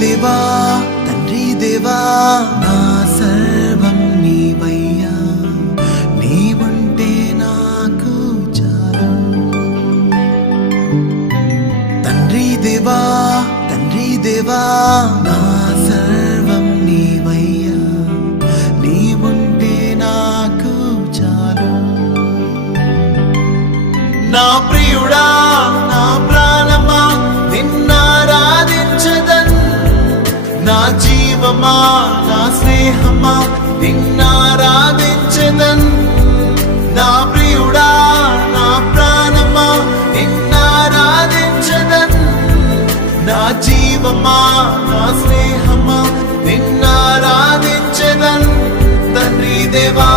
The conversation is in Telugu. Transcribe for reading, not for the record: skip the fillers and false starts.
దేవా తండ్రి దేవా నా సర్వం నీవయ్యా నీవుంటే నాకు చాలు తండ్రి దేవా నా సర్వం నీవయ్యా నీవుంటే నాకు చాలు నా ప్రియుడా నా ప్రాణమా నిన్నారాధించదన్ నా జీవమా నా స్నేహమా నిన్నారాధించదన్ నా ప్రియుడా నా ప్రాణమా నిన్నారాధించదన్ నా జీవమా నా స్నేహమా నిన్నారాధించదన్ తండ్రి దేవా